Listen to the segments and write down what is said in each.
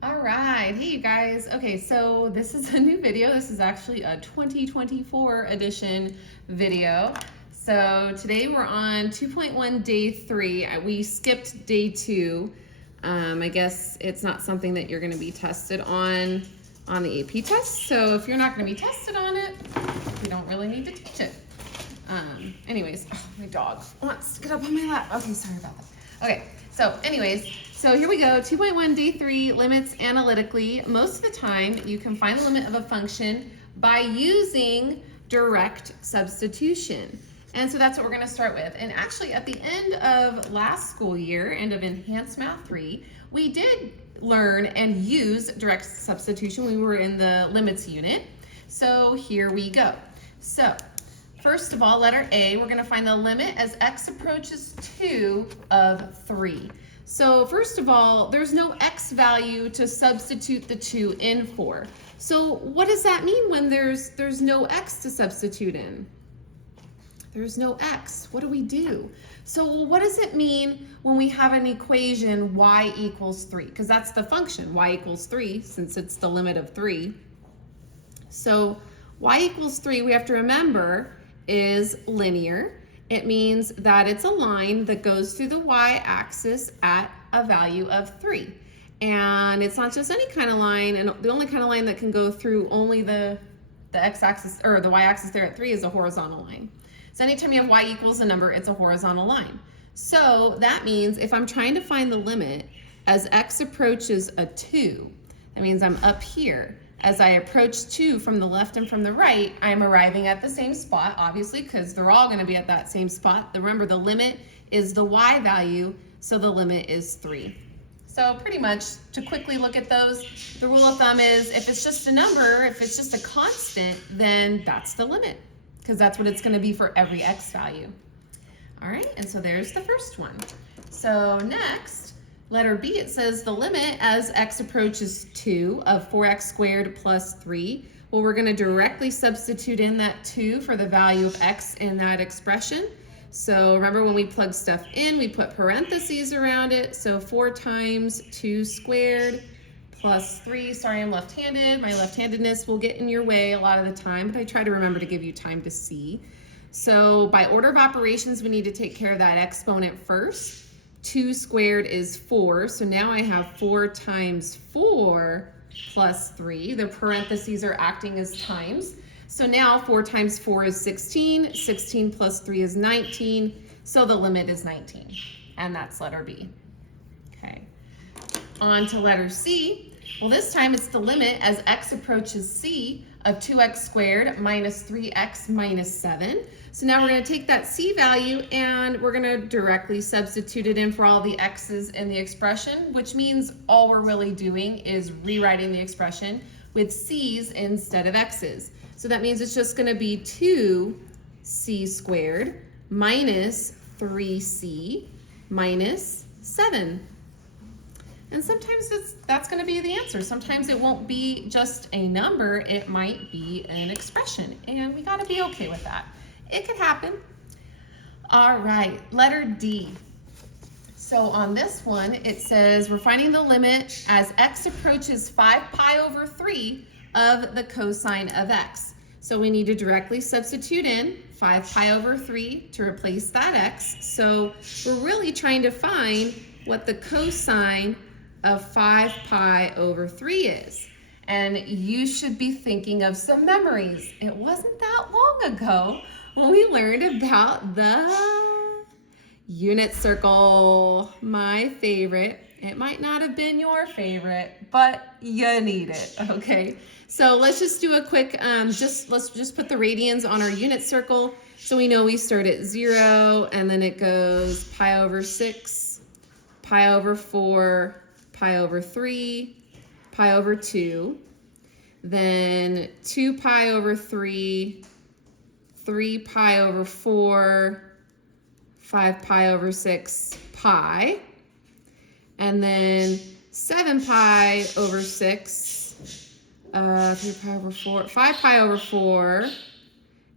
All right, hey you guys. Okay, so this is a new video. This is actually a 2024 edition video. So today we're on 2.1 day 3. We skipped day 2. I guess it's not something that you're going to be tested on the AP test. So if you're not going to be tested on it, you don't really need to teach it. Anyways, oh, my dog wants to get up on my lap. Okay, sorry about that. Okay, so here we go. 2.1 day 3, limits analytically. Most of the time, you can find the limit of a function by using direct substitution. And so that's what we're going to start with. And actually, at the end of last school year, end of Enhanced Math 3, we did learn and use direct substitution. We were in the limits unit. So here we go. So first of all, letter A, we're going to find the limit as x approaches 2 of 3. So first of all, there's no x value to substitute the 2 in for. So what does that mean when there's no x to substitute in? There's no x. What do we do? So what does it mean when we have an equation y equals 3? Because that's the function, y equals 3, since it's the limit of 3. So y equals 3, we have to remember, is linear. It means that it's a line that goes through the y-axis at a value of 3. And it's not just any kind of line, and the only kind of line that can go through only the x-axis or the y-axis there at 3 is a horizontal line. So anytime you have y equals a number, it's a horizontal line. So that means if I'm trying to find the limit as x approaches a 2, that means I'm up here. As I approach 2 from the left and from the right, I'm arriving at the same spot, obviously, because they're all going to be at that same spot. Remember, the limit is the y value, so the limit is 3. So pretty much, to quickly look at those, the rule of thumb is if it's just a number, if it's just a constant, then that's the limit, because that's what it's going to be for every x value. All right, and so there's the first one. So next, letter B, it says the limit as x approaches 2 of 4x squared plus 3. Well, we're going to directly substitute in that 2 for the value of x in that expression. So remember when we plug stuff in, we put parentheses around it. So 4 times 2 squared plus 3. Sorry, I'm left-handed. My left-handedness will get in your way a lot of the time, but I try to remember to give you time to see. So by order of operations, we need to take care of that exponent first. 2 squared is 4, so now I have 4 times 4 plus 3. The parentheses are acting as times. So now 4 times 4 is 16, 16 plus 3 is 19, so the limit is 19, and that's letter B. Okay, on to letter C. Well, this time it's the limit as x approaches c of 2x squared minus 3x minus 7. So now we're going to take that c value and we're going to directly substitute it in for all the x's in the expression, which means all we're really doing is rewriting the expression with c's instead of x's. So that means it's just going to be 2c squared minus 3c minus 7. And sometimes that's going to be the answer. Sometimes it won't be just a number, it might be an expression, and we got to be okay with that. It could happen. All right, letter D. So on this one, it says we're finding the limit as x approaches 5 pi over 3 of the cosine of x. So we need to directly substitute in 5 pi over 3 to replace that x. So we're really trying to find what the cosine of 5 pi over 3 is. And you should be thinking of some memories. It wasn't that long ago when we learned about the unit circle, my favorite. It might not have been your favorite, but you need it, okay? So let's just do a quick, let's just put the radians on our unit circle. So we know we start at 0, and then it goes pi over 6, pi over 4, pi over 3, pi over 2, then 2 pi over 3, 3 pi over 4, 5 pi over 6, pi, and then 7 pi over 6, 3 pi over 4, 5 pi over 4,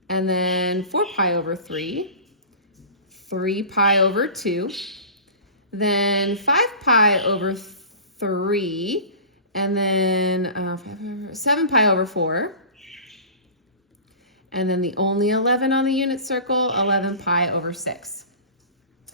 and then 4 pi over 3, 3 pi over 2, then 5 pi over 3, and then 7 pi over 4. And then the only 11 on the unit circle, 11 pi over 6.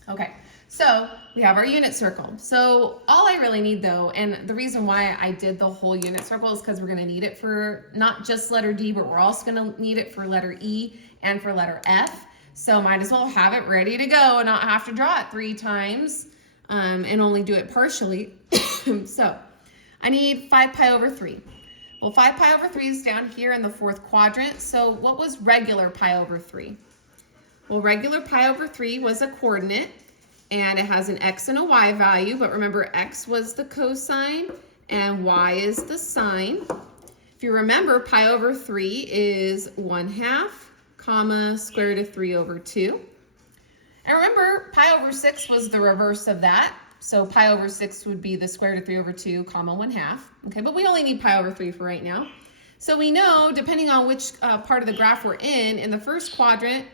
Okay, so we have our unit circle. So all I really need though, and the reason why I did the whole unit circle is because we're gonna need it for not just letter D, but we're also gonna need it for letter E and for letter F. So might as well have it ready to go and not have to draw it 3 times and only do it partially. So I need 5 pi over 3. Well, 5 pi over 3 is down here in the 4th quadrant. So what was regular pi over 3? Well, regular pi over 3 was a coordinate, and it has an x and a y value, but remember x was the cosine and y is the sine. If you remember, pi over 3 is 1/2, comma, square root of 3 over 2. And remember, pi over 6 was the reverse of that. So pi over 6 would be the square root of 3 over 2, comma, 1/2. Okay, but we only need pi over 3 for right now. So we know, depending on which part of the graph we're in the first quadrant,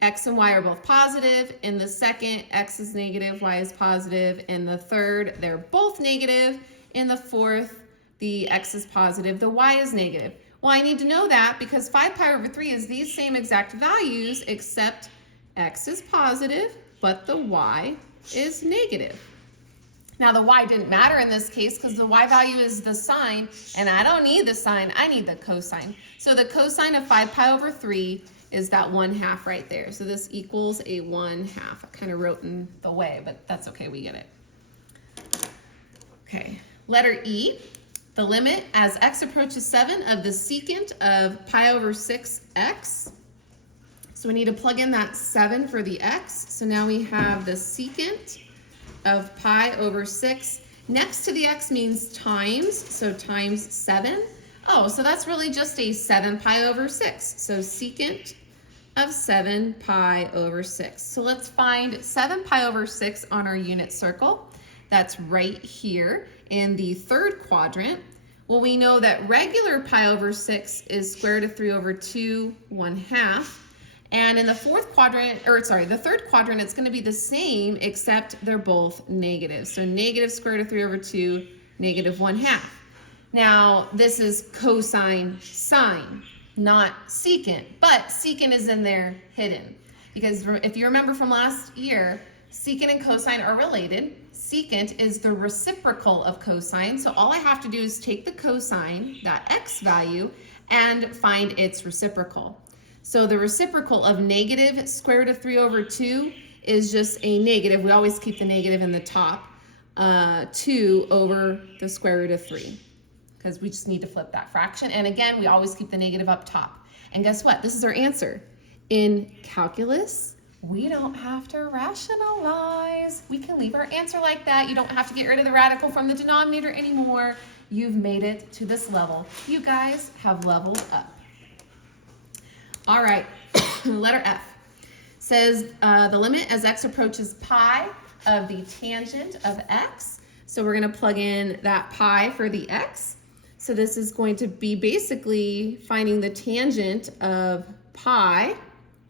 x and y are both positive. In the second, x is negative, y is positive. In the third, they're both negative. In the fourth, the x is positive, the y is negative. Well, I need to know that because 5 pi over 3 is these same exact values, except x is positive, but the y is negative. Now the y didn't matter in this case because the y value is the sine, and I don't need the sine, I need the cosine. So the cosine of 5 pi over 3 is that 1/2 right there. So this equals a 1/2. I kind of wrote in the way, but that's okay, we get it. Okay, letter E, the limit as x approaches 7 of the secant of pi over 6x. So we need to plug in that 7 for the x. So now we have the secant of pi over 6. Next to the x means times, so times 7. Oh, so that's really just a 7 pi over 6. So secant of 7 pi over 6. So let's find 7 pi over 6 on our unit circle. That's right here in the 3rd quadrant. Well, we know that regular pi over 6 is square root of 3 over 2, 1/2. And in the 4th quadrant, the 3rd quadrant, it's going to be the same, except they're both negative. So negative square root of 3 over 2, negative 1/2. Now, this is cosine sine, not secant, but secant is in there hidden. Because if you remember from last year, secant and cosine are related. Secant is the reciprocal of cosine. So all I have to do is take the cosine, that x value, and find its reciprocal. So the reciprocal of negative square root of 3 over 2 is just a negative. We always keep the negative in the top. 2 over the square root of 3. Because we just need to flip that fraction. And again, we always keep the negative up top. And guess what? This is our answer. In calculus, we don't have to rationalize. We can leave our answer like that. You don't have to get rid of the radical from the denominator anymore. You've made it to this level. You guys have leveled up. All right, letter F says the limit as x approaches pi of the tangent of x. So we're going to plug in that pi for the x. So this is going to be basically finding the tangent of pi.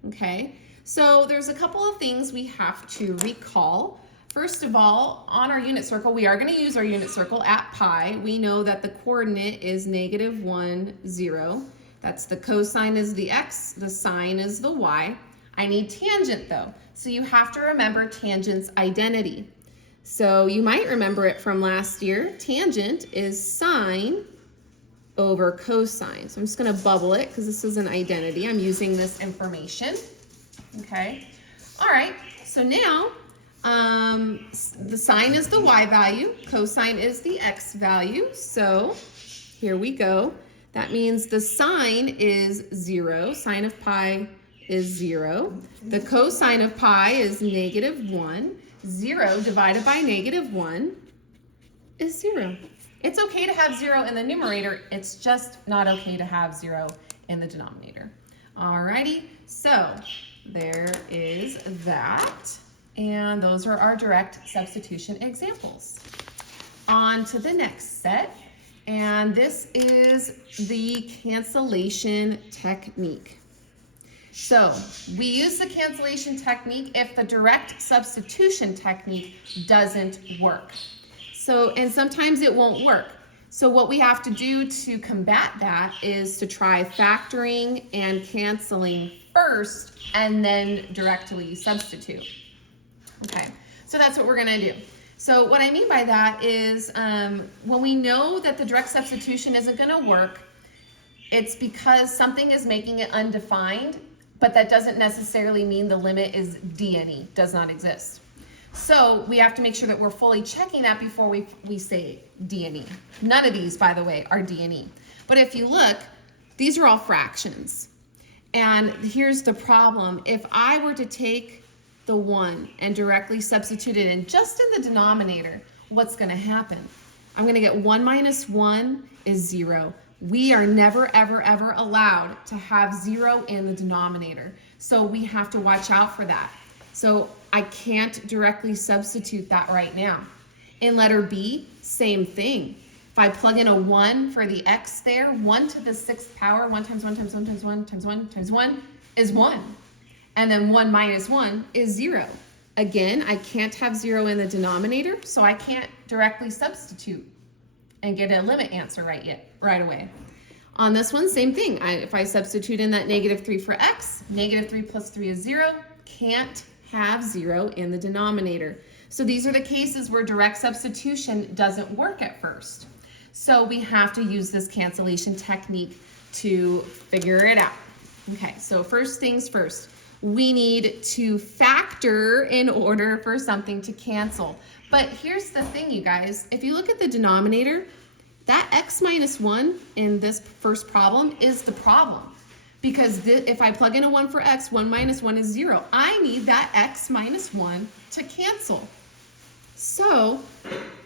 Okay, so there's a couple of things we have to recall. First of all, on our unit circle, we are going to use our unit circle at pi. We know that the coordinate is negative 1, 0. That's the cosine is the x, the sine is the y. I need tangent though, so you have to remember tangent's identity. So you might remember it from last year. Tangent is sine over cosine. So I'm just going to bubble it because this is an identity. I'm using this information. Okay. All right. So now the sine is the y value. Cosine is the x value. So here we go. That means the sine is 0. Sine of pi is 0. The cosine of pi is negative 1. 0 divided by negative 1 is 0. It's okay to have 0 in the numerator. It's just not okay to have 0 in the denominator. Alrighty, so there is that. And those are our direct substitution examples. On to the next set. And this is the cancellation technique. So we use the cancellation technique if the direct substitution technique doesn't work. So, and sometimes it won't work. So what we have to do to combat that is to try factoring and canceling first and then directly substitute. Okay, so that's what we're gonna do. So what I mean by that is when we know that the direct substitution isn't gonna work, it's because something is making it undefined, but that doesn't necessarily mean the limit is D&E, does not exist. So we have to make sure that we're fully checking that before we say D&E. None of these, by the way, are D&E. But if you look, these are all fractions. And here's the problem. If I were to take the 1 and directly substitute it in just in the denominator, what's going to happen? I'm going to get 1 minus 1 is 0. We are never, ever, ever allowed to have 0 in the denominator. So we have to watch out for that. So I can't directly substitute that right now. In letter B, same thing. If I plug in a 1 for the x there, 1 to the 6th power, 1 times 1 times 1 times 1 times 1 times 1 is 1. And then 1 minus 1 is 0. Again, I can't have 0 in the denominator, so I can't directly substitute and get a limit answer right away. On this one, same thing. If I substitute in that -3 for x, -3 plus 3 is 0, can't have 0 in the denominator. So these are the cases where direct substitution doesn't work at first. So we have to use this cancellation technique to figure it out. Okay, so first things first, we need to factor in order for something to cancel. But here's the thing, you guys. If you look at the denominator, that x minus 1 in this first problem is the problem. Because if I plug in a 1 for x, 1 minus 1 is 0. I need that x minus 1 to cancel. So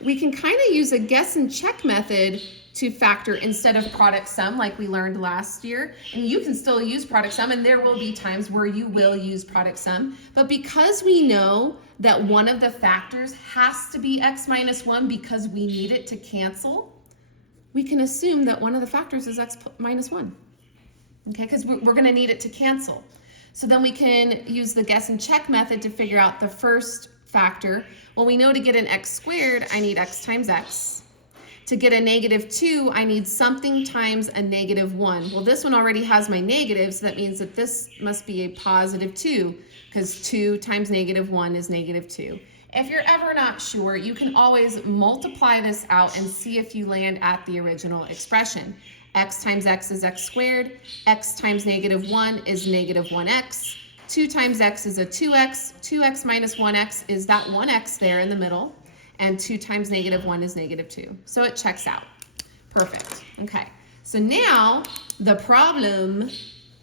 we can kind of use a guess and check method to factor instead of product sum like we learned last year. And you can still use product sum, and there will be times where you will use product sum. But because we know that one of the factors has to be x minus 1 because we need it to cancel, we can assume that one of the factors is x minus 1. Okay, because we're going to need it to cancel. So then we can use the guess and check method to figure out the first factor. Well, we know to get an x squared, I need x times x. To get a -2, I need something times a -1. Well, this one already has my negative, so that means that this must be a +2, because 2 times -1 is -2. If you're ever not sure, you can always multiply this out and see if you land at the original expression. X times x is x squared, x times -1 is -1x, 2 times x is a 2x, 2x minus 1x is that 1x there in the middle, and 2 times -1 is -2. So it checks out. Perfect. Okay, so now the problem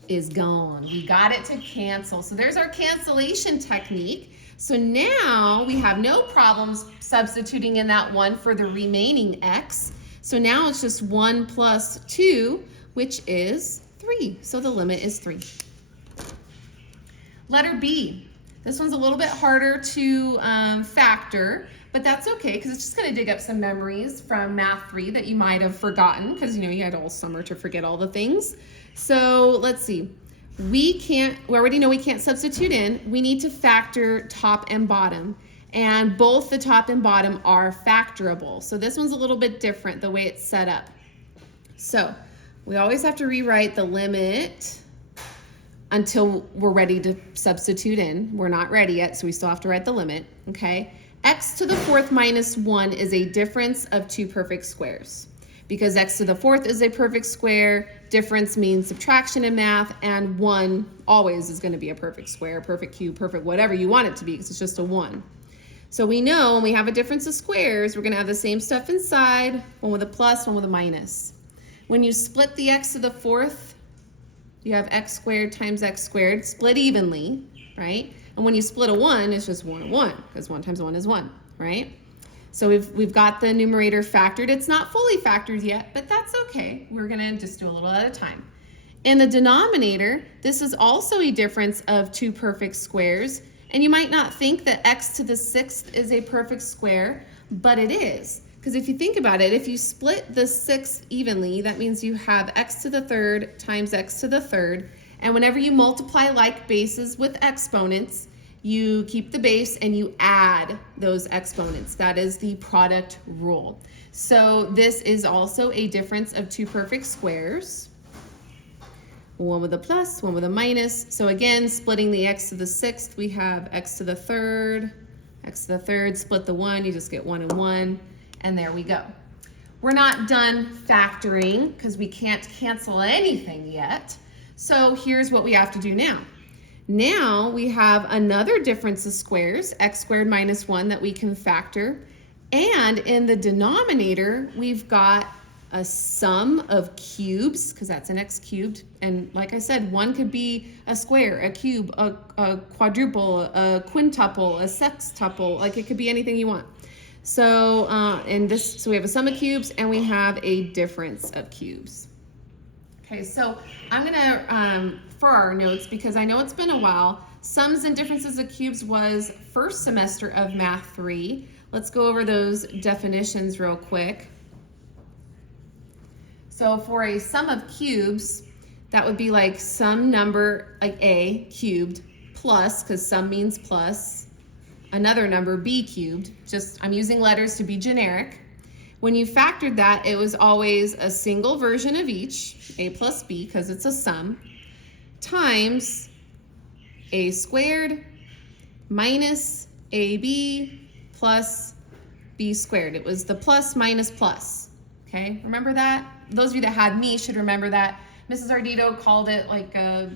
is gone. We got it to cancel. So there's our cancellation technique. So now we have no problems substituting in that 1 for the remaining x. So now it's just 1 plus 2, which is 3. So the limit is 3. Letter B. This one's a little bit harder to factor, but that's okay because it's just going to dig up some memories from Math 3 that you might have forgotten because, you know, you had all summer to forget all the things. So let's see. We already know we can't substitute in. We need to factor top and bottom. And both the top and bottom are factorable. So this one's a little bit different the way it's set up. So we always have to rewrite the limit until we're ready to substitute in. We're not ready yet, so we still have to write the limit, okay? X to the 4th minus 1 is a difference of 2 perfect squares. Because x to the 4th is a perfect square, difference means subtraction in math, and 1 always is going to be a perfect square, perfect cube, perfect whatever you want it to be, because it's just a 1. So we know when we have a difference of squares, we're going to have the same stuff inside, one with a plus, one with a minus. When you split the x to the 4th, you have x squared times x squared, split evenly, right? And when you split a 1, it's just 1 and 1, because 1 times 1 is 1, right? So we've got the numerator factored. It's not fully factored yet, but that's okay. We're going to just do a little at a time. In the denominator, this is also a difference of 2 perfect squares. And you might not think that x to the 6th is a perfect square, but it is. Because if you think about it, if you split the 6th evenly, that means you have x to the 3rd times x to the 3rd. And whenever you multiply like bases with exponents, you keep the base and you add those exponents. That is the product rule. So this is also a difference of two perfect squares. One with a plus, one with a minus. So again, splitting the x to the sixth, we have x to the third, split the one, you just get 1 and 1, and there we go. We're not done factoring because we can't cancel anything yet. So here's what we have to do now. Now we have another difference of squares, x squared minus 1, that we can factor. And in the denominator, we've got a sum of cubes, because that's an x cubed. And like I said, one could be a square, a cube, a quadruple, a quintuple, a sextuple. Like it could be anything you want. So so we have a sum of cubes and we have a difference of cubes. Okay, so I'm gonna, for our notes, because I know it's been a while, sums and differences of cubes was first semester of Math 3. Let's go over those definitions real quick. So for a sum of cubes, that would be like some number, like a cubed, plus, because sum means plus, another number, b cubed. Just, I'm using letters to be generic. When you factored that, it was always a single version of each, a plus b, because it's a sum, times a squared minus ab plus b squared. It was the plus minus plus. Okay, remember that? Those of you that had me should remember that. Mrs. Ardito called it like a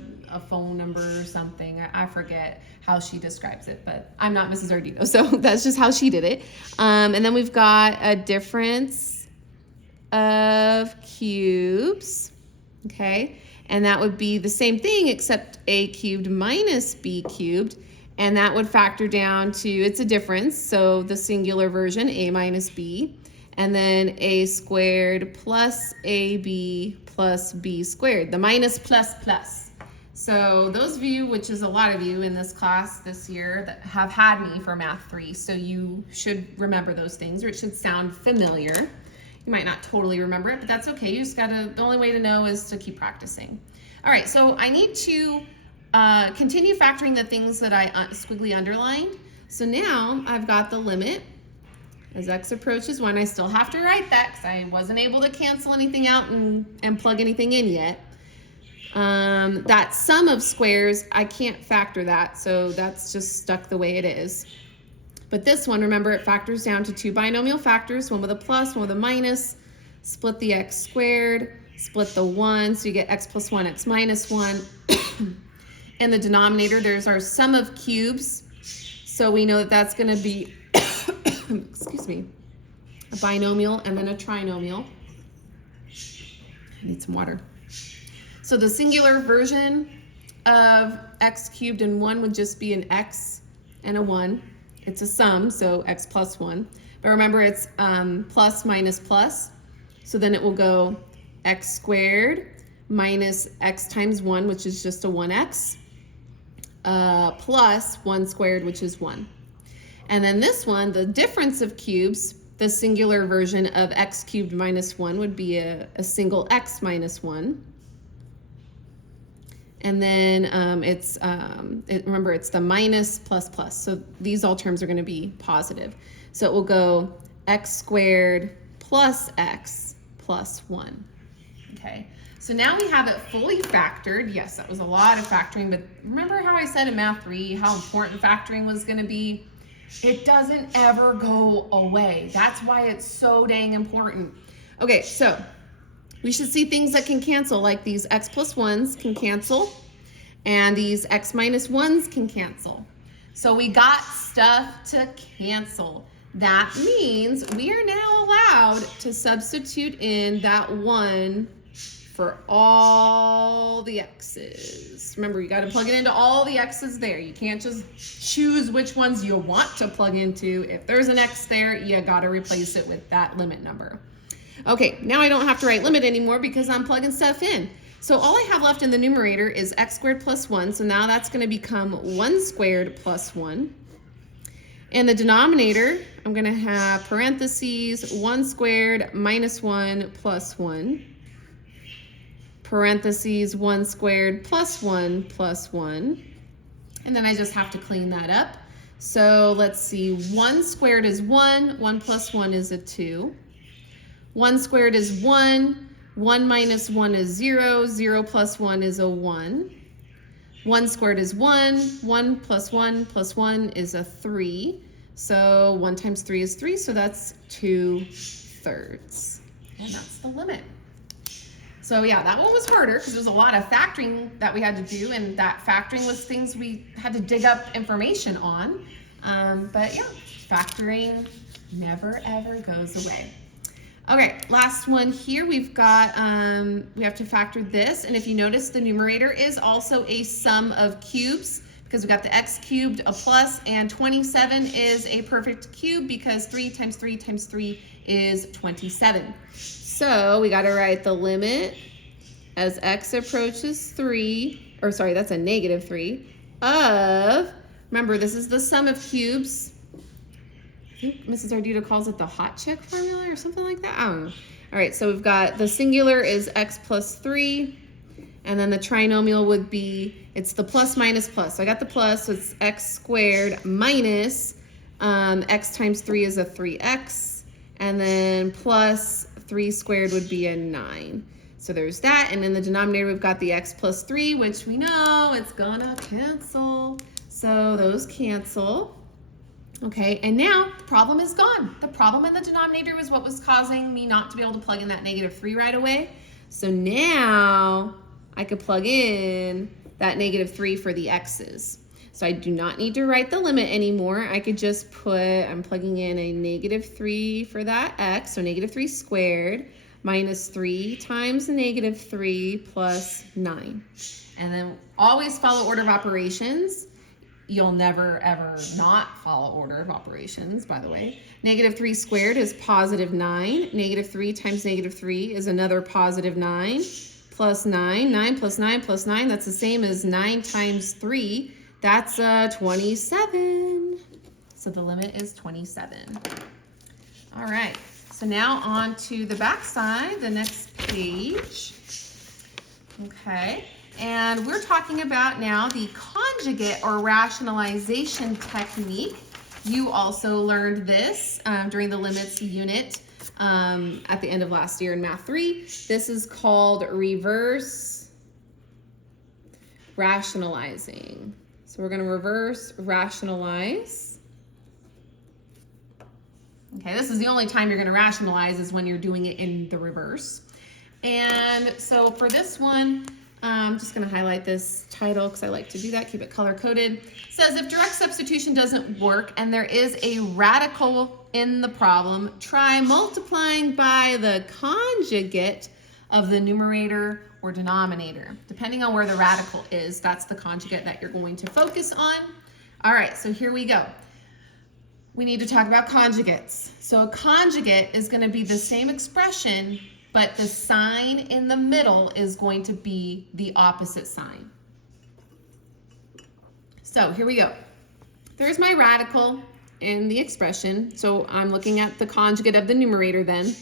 phone number or something. I forget how she describes it, but I'm not Mrs. Ardito, so that's just how she did it. And then we've got a difference of cubes, okay? And that would be the same thing except a cubed minus b cubed, and that would factor down to, it's a difference, so the singular version, a minus b, and then a squared plus ab plus b squared, the minus plus plus. So those of you, which is a lot of you in this class this year, that have had me for Math 3, so you should remember those things, or it should sound familiar. You might not totally remember it, but that's okay. You just gotta, the only way to know is to keep practicing. All right, so I need to continue factoring the things that I squiggly underlined. So now I've got the limit. As x approaches 1, I still have to write that because I wasn't able to cancel anything out and plug anything in yet. That sum of squares, I can't factor that, so that's just stuck the way it is. But this one, remember, it factors down to two binomial factors, one with a plus, one with a minus. Split the x squared, split the 1, so you get x plus 1, x minus 1. In the denominator, there's our sum of cubes, so we know that that's going to be excuse me, a binomial and then a trinomial. I need some water. So the singular version of x cubed and 1 would just be an x and a 1. It's a sum, so x plus 1. But remember, it's plus minus plus. So then it will go x squared minus x times 1, which is just a 1x, plus 1 squared, which is 1. And then this one, the difference of cubes, the singular version of x cubed minus 1 would be a single x minus 1. And then remember, it's the minus plus plus. So these all terms are going to be positive. So it will go x squared plus x plus 1. Okay, so now we have it fully factored. Yes, that was a lot of factoring, but remember how I said in Math 3 how important factoring was going to be? It doesn't ever go away. That's why it's so dang important. Okay, so we should see things that can cancel, like these x plus 1s can cancel, and these x minus 1s can cancel. So we got stuff to cancel. That means we are now allowed to substitute in that 1 for all the x's. Remember, you got to plug it into all the x's there. You can't just choose which ones you want to plug into. If there's an x there, you got to replace it with that limit number. Okay, now I don't have to write limit anymore because I'm plugging stuff in. So all I have left in the numerator is x squared plus 1. So now that's going to become 1 squared plus 1. In the denominator, I'm going to have parentheses 1 squared minus 1 plus 1. Parentheses 1 squared plus 1 plus 1. And then I just have to clean that up. So let's see, 1 squared is 1, 1 plus 1 is a 2. 1 squared is 1, 1 minus 1 is 0, 0 plus 1 is a 1. 1 squared is 1, 1 plus 1 plus 1 is a 3. So 1 times 3 is 3, so that's 2/3. And that's the limit. So yeah, that one was harder because there's a lot of factoring that we had to do, and that factoring was things we had to dig up information on. But yeah, factoring never ever goes away. Okay, last one here. We've got, we have to factor this, and if you notice, the numerator is also a sum of cubes because we got the x cubed, a plus, and 27 is a perfect cube because 3 times 3 times 3 is 27. So we got to write the limit as x approaches 3, or sorry, that's a -3, of, remember this is the sum of cubes. I think Mrs. Ardito calls it the hot chick formula or something like that. I don't know. All right, so we've got the singular is x plus 3, and then the trinomial would be, it's the plus minus plus. So I got the plus, so it's x squared minus x times 3 is a 3x, and then plus 3 squared would be a 9. So there's that, and in the denominator we've got the x plus 3, which we know it's gonna cancel. So those cancel. Okay, and now the problem is gone. The problem in the denominator was what was causing me not to be able to plug in that -3 right away. So now I could plug in that -3 for the x's. So I do not need to write the limit anymore. I could just put, I'm plugging in a -3 for that x, so -3 squared minus 3 times the -3 plus 9. And then always follow order of operations. You'll never ever not follow order of operations, by the way. -3 squared is +9. -3 times -3 is another +9. Plus 9, 9 plus 9 plus 9, that's the same as 9 times 3. That's 27. So the limit is 27. All right, so now on to the back side, the next page. Okay, and we're talking about now the conjugate or rationalization technique. You also learned this during the limits unit at the end of last year in Math 3. This is called reverse rationalizing. So we're going to reverse rationalize. Okay, this is the only time you're going to rationalize is when you're doing it in the reverse. And so for this one, I'm just going to highlight this title because I like to do that, keep it color-coded. It says, if direct substitution doesn't work and there is a radical in the problem, try multiplying by the conjugate of the numerator or denominator. Depending on where the radical is, that's the conjugate that you're going to focus on. All right, so here we go. We need to talk about conjugates. So a conjugate is going to be the same expression, but the sign in the middle is going to be the opposite sign. So here we go. There's my radical in the expression. So I'm looking at the conjugate of the numerator then.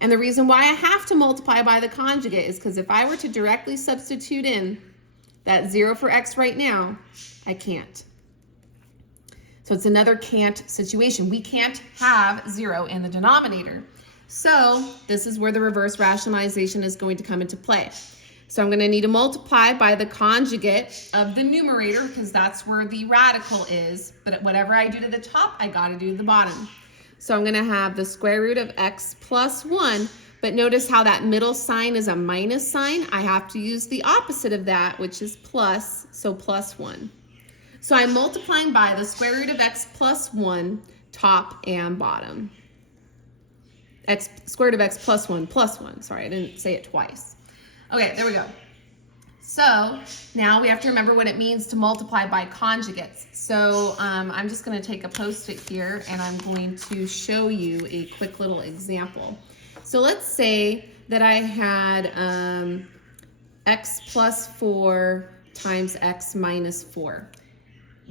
And the reason why I have to multiply by the conjugate is because if I were to directly substitute in that 0 for x right now, I can't. So it's another can't situation. We can't have 0 in the denominator. So this is where the reverse rationalization is going to come into play. So I'm going to need to multiply by the conjugate of the numerator because that's where the radical is. But whatever I do to the top, I got to do to the bottom. So I'm going to have the square root of x plus 1. But notice how that middle sign is a minus sign. I have to use the opposite of that, which is plus, so plus 1. So I'm multiplying by the square root of x plus 1, top and bottom. X square root of x plus 1 plus 1. Sorry, I didn't say it twice. Okay, there we go. So now we have to remember what it means to multiply by conjugates. So I'm just going to take a Post-it here and I'm going to show you a quick little example. So let's say that I had x plus 4 times x minus 4.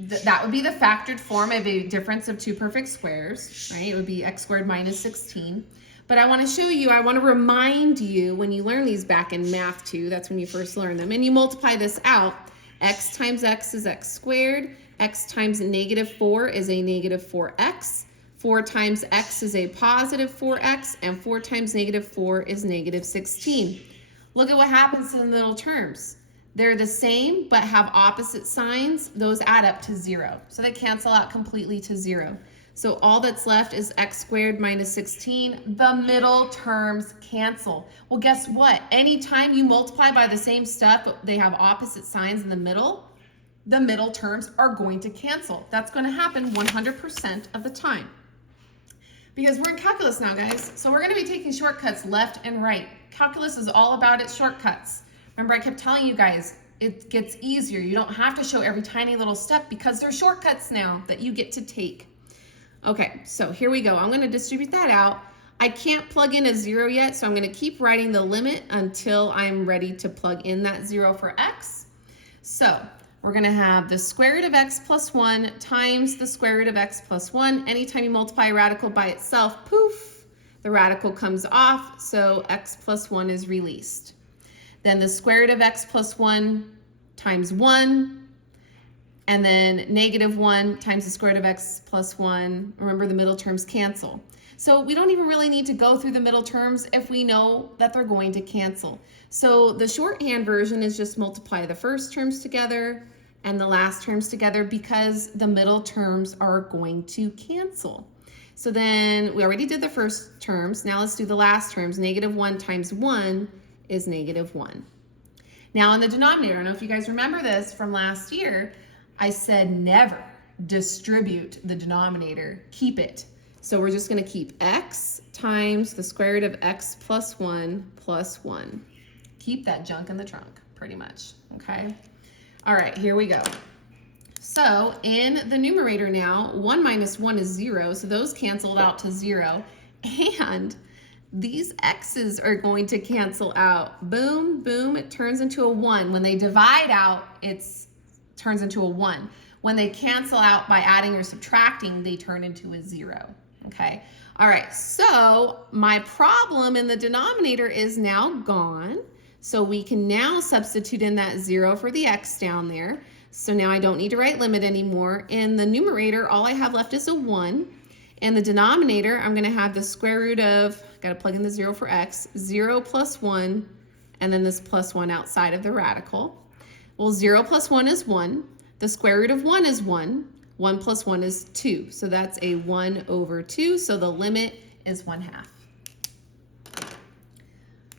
That would be the factored form of a difference of two perfect squares, right? It would be x squared minus 16. But I want to show you, I want to remind you when you learn these back in Math 2, that's when you first learn them, and you multiply this out, X times x is x squared. X times negative 4 is a negative 4x. 4 times x is a positive 4x, and 4 times negative 4 is negative 16. Look at what happens to the middle terms. They're the same, but have opposite signs. Those add up to 0. So they cancel out completely to 0. So all that's left is x squared minus 16. The middle terms cancel. Well, guess what? Anytime you multiply by the same stuff, but they have opposite signs in the middle terms are going to cancel. That's going to happen 100% of the time. Because we're in calculus now, guys. So we're going to be taking shortcuts left and right. Calculus is all about its shortcuts. Remember, I kept telling you guys, it gets easier. You don't have to show every tiny little step because there's shortcuts now that you get to take. Okay, so here we go. I'm going to distribute that out. I can't plug in a 0 yet, so I'm going to keep writing the limit until I'm ready to plug in that 0 for x. So we're going to have the square root of x plus 1 times the square root of x plus 1. Anytime you multiply a radical by itself, poof, the radical comes off, so x plus 1 is released. Then the square root of x plus 1 times 1, and then negative 1 times the square root of x plus 1. Remember, the middle terms cancel. So we don't even really need to go through the middle terms if we know that they're going to cancel. So the shorthand version is just multiply the first terms together and the last terms together because the middle terms are going to cancel. So then we already did the first terms. Now let's do the last terms. Negative 1 times 1 is negative 1. Now in the denominator, I don't know if you guys remember this from last year, I said never distribute the denominator, keep it. So we're just going to keep x times the square root of x plus 1 plus 1. Keep that junk in the trunk, pretty much, okay? All right, here we go. So in the numerator now, 1 minus 1 is 0, so those canceled out to 0. And these x's are going to cancel out. Boom, boom, it turns into a 1. When they divide out, it turns into a 1. When they cancel out by adding or subtracting, they turn into a 0, okay? All right, so my problem in the denominator is now gone. So we can now substitute in that 0 for the x down there. So now I don't need to write limit anymore. In the numerator, all I have left is a 1. In the denominator, I'm going to have the square root of, got to plug in the 0 for x, 0 plus 1, and then this plus 1 outside of the radical. Well, 0 plus 1 is 1. The square root of 1 is 1. 1 plus 1 is 2. So that's a 1 over 2. So the limit is 1/2.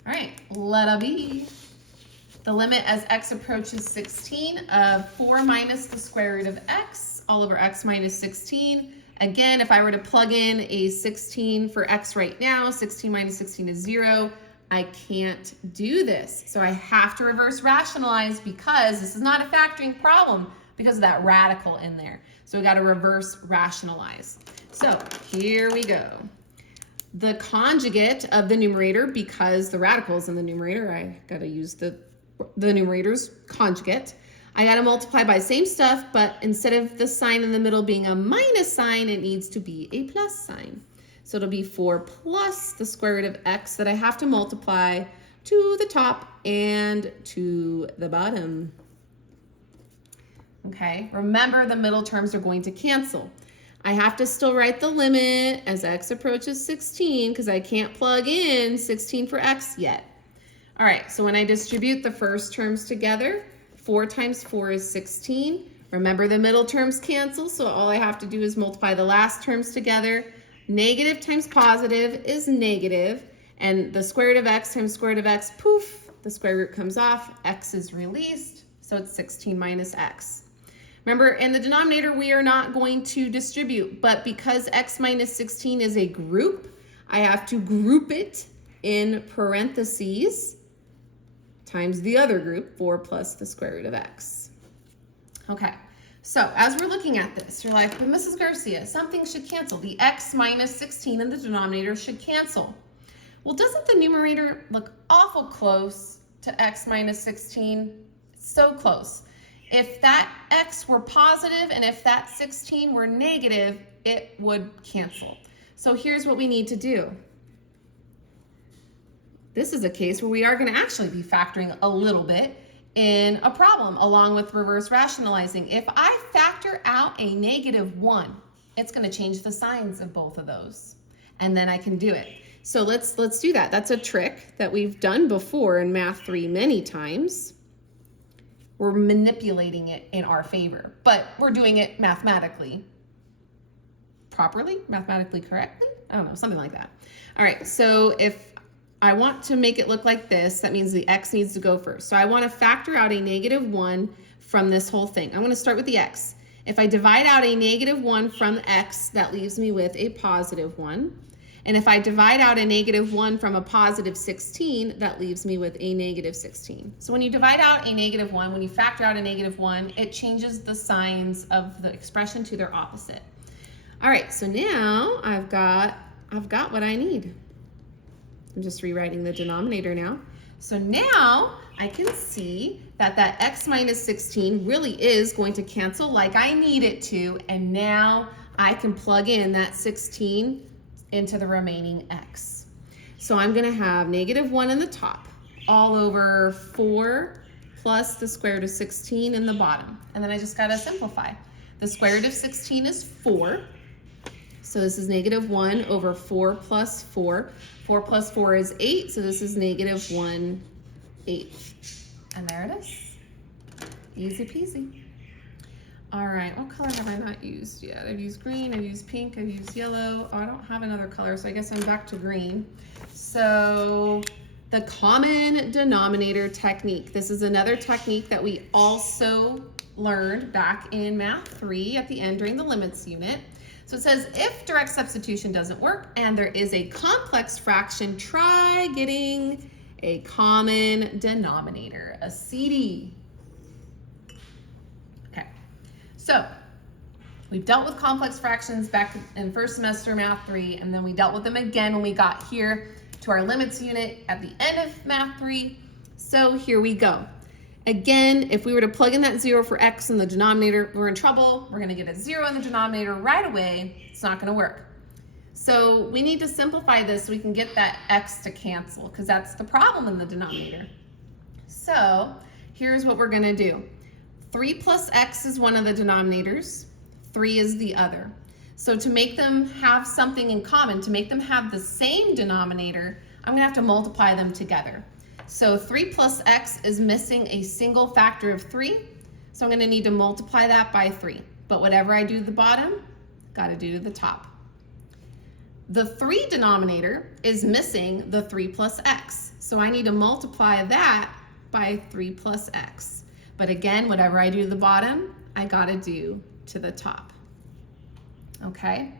All right, let be. The limit as x approaches 16 of 4 minus the square root of x, all over x minus 16. Again, if I were to plug in a 16 for x right now, 16 minus 16 is 0. I can't do this. So I have to reverse rationalize because this is not a factoring problem because of that radical in there. So we got to reverse rationalize. So here we go. The conjugate of the numerator, because the radical is in the numerator, I got to use the numerator's conjugate. I got to multiply by same stuff, but instead of the sign in the middle being a minus sign, it needs to be a plus sign. So it'll be 4 plus the square root of x that I have to multiply to the top and to the bottom. Okay, remember the middle terms are going to cancel. I have to still write the limit as x approaches 16 because I can't plug in 16 for x yet. All right, so when I distribute the first terms together, 4 times 4 is 16. Remember the middle terms cancel, so all I have to do is multiply the last terms together. Negative times positive is negative, and the square root of x times square root of x, poof, the square root comes off, x is released, so it's 16 minus x. Remember, in the denominator, we are not going to distribute, but because x minus 16 is a group, I have to group it in parentheses times the other group, 4 plus the square root of x. Okay, so as we're looking at this, you're like, but Mrs. Garcia, something should cancel. The x minus 16 in the denominator should cancel. Well, doesn't the numerator look awful close to x minus 16? It's so close. If that x were positive and if that 16 were negative, it would cancel. So here's what we need to do. This is a case where we are going to actually be factoring a little bit. in a problem along with reverse rationalizing. If I factor out a -1, it's going to change the signs of both of those, and then I can do it. So let's do that. That's a trick that we've done before in Math 3 many times. We're manipulating it in our favor, but we're doing it mathematically properly, mathematically correctly. I don't know, something like that. All right, so if I want to make it look like this, that means the x needs to go first. So I want to factor out a -1 from this whole thing. I'm going to start with the x. If I divide out a -1 from the x, that leaves me with a +1. And if I divide out a -1 from a +16, that leaves me with a -16. So when you divide out a -1, when you factor out a -1, it changes the signs of the expression to their opposite. All right, so now I've got what I need. I'm just rewriting the denominator now. So now I can see that x minus 16 really is going to cancel like I need it to, and now I can plug in that 16 into the remaining x. So I'm going to have -1 in the top, all over 4 plus the square root of 16 in the bottom. And then I just got to simplify. The square root of 16 is 4. So this is -1 over 4 plus 4. 4 plus 4 is 8, so this is -1/8. And there it is. Easy peasy. All right, what color have I not used yet? I've used green, I've used pink, I've used yellow. Oh, I don't have another color, so I guess I'm back to green. So the common denominator technique. This is another technique that we also learned back in Math 3 at the end during the limits unit. So it says, if direct substitution doesn't work and there is a complex fraction, try getting a common denominator, a CD. Okay, so we've dealt with complex fractions back in first semester Math 3, and then we dealt with them again when we got here to our limits unit at the end of Math 3. So here we go. Again, if we were to plug in that 0 for x in the denominator, we're in trouble. We're going to get a 0 in the denominator right away. It's not going to work. So we need to simplify this so we can get that x to cancel, because that's the problem in the denominator. So here's what we're going to do. 3 plus x is one of the denominators. 3 is the other. So to make them have something in common, to make them have the same denominator, I'm going to have to multiply them together. So 3 plus x is missing a single factor of 3. So I'm going to need to multiply that by 3. But whatever I do to the bottom, got to do to the top. The 3 denominator is missing the 3 plus x. So I need to multiply that by 3 plus x. But again, whatever I do to the bottom, I got to do to the top. Okay,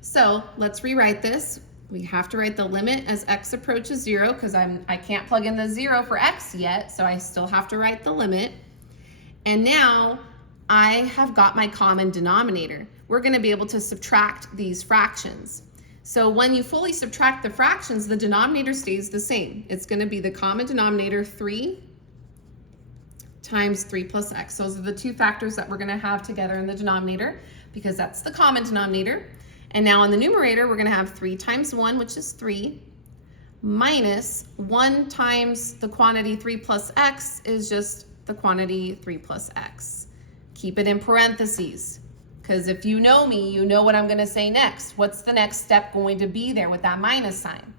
so let's rewrite this. We have to write the limit as x approaches 0 because I can't plug in the 0 for x yet, so I still have to write the limit. And now I have got my common denominator. We're going to be able to subtract these fractions. So when you fully subtract the fractions, the denominator stays the same. It's going to be the common denominator 3 times 3 plus x. Those are the two factors that we're going to have together in the denominator because that's the common denominator. And now in the numerator, we're going to have 3 times 1, which is 3, minus 1 times the quantity 3 plus x is just the quantity 3 plus x. Keep it in parentheses, because if you know me, you know what I'm going to say next. What's the next step going to be there with that minus sign?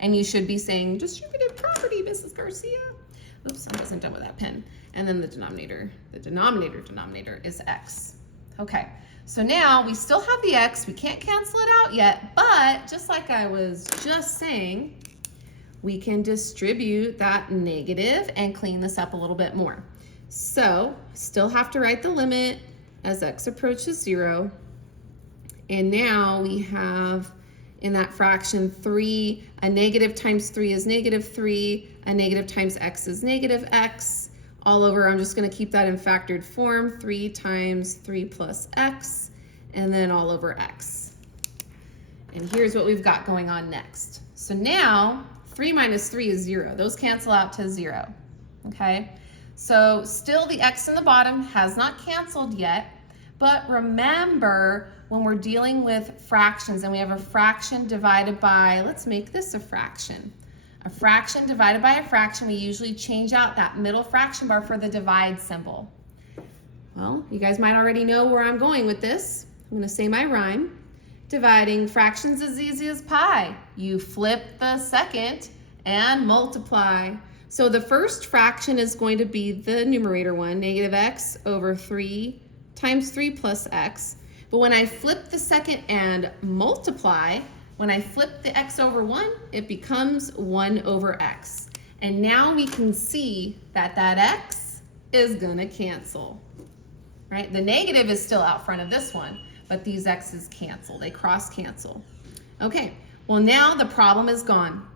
And you should be saying distributive property, Mrs. Garcia. Oops, I wasn't done with that pen. And then the denominator is x. Okay. So now we still have the x, we can't cancel it out yet, but just like I was just saying, we can distribute that negative and clean this up a little bit more. So still have to write the limit as x approaches 0. And now we have in that fraction 3, a negative times 3 is -3, a negative times x is -x. All over, I'm just going to keep that in factored form, 3 times 3 plus x, and then all over x. And here's what we've got going on next. So now, 3 minus 3 is 0. Those cancel out to 0, okay? So still the x in the bottom has not canceled yet, but remember, when we're dealing with fractions and we have a fraction divided by, let's make this a fraction. A fraction divided by a fraction, we usually change out that middle fraction bar for the divide symbol. Well, you guys might already know where I'm going with this. I'm going to say my rhyme. Dividing fractions is easy as pie. You flip the second and multiply. So the first fraction is going to be the numerator one, negative x over 3 times 3 plus x. But when I flip the second and multiply, when I flip the x over 1, it becomes 1 over x. And now we can see that that x is going to cancel. Right? The negative is still out front of this one, but these x's cancel. They cross cancel. Okay, well now the problem is gone.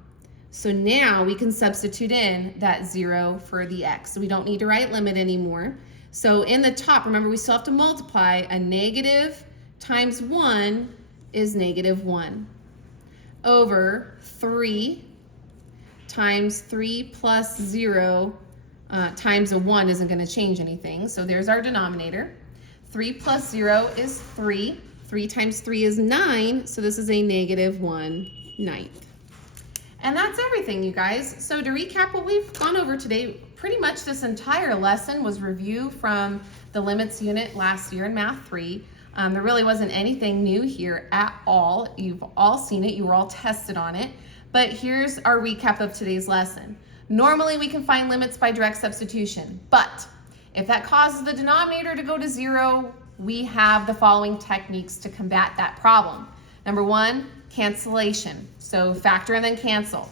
So now we can substitute in that 0 for the x. So we don't need to write limit anymore. So in the top, remember we still have to multiply. A negative times 1 is negative 1 over 3 times 3 plus 0 times a 1 isn't going to change anything. So there's our denominator. 3 plus 0 is 3. 3 times 3 is 9. So this is a negative 1/9. And that's everything, you guys. So to recap what we've gone over today, pretty much this entire lesson was review from the limits unit last year in Math 3. There really wasn't anything new here at all. You've all seen it. You were all tested on it. But here's our recap of today's lesson. Normally we can find limits by direct substitution, but if that causes the denominator to go to 0, we have the following techniques to combat that problem. Number 1, cancellation. So factor and then cancel.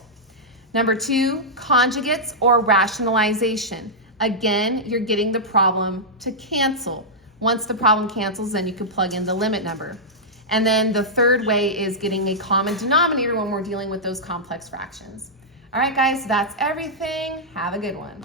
Number 2, conjugates or rationalization. Again, you're getting the problem to cancel. Once the problem cancels, then you can plug in the limit number. And then the third way is getting a common denominator when we're dealing with those complex fractions. All right, guys, that's everything. Have a good one.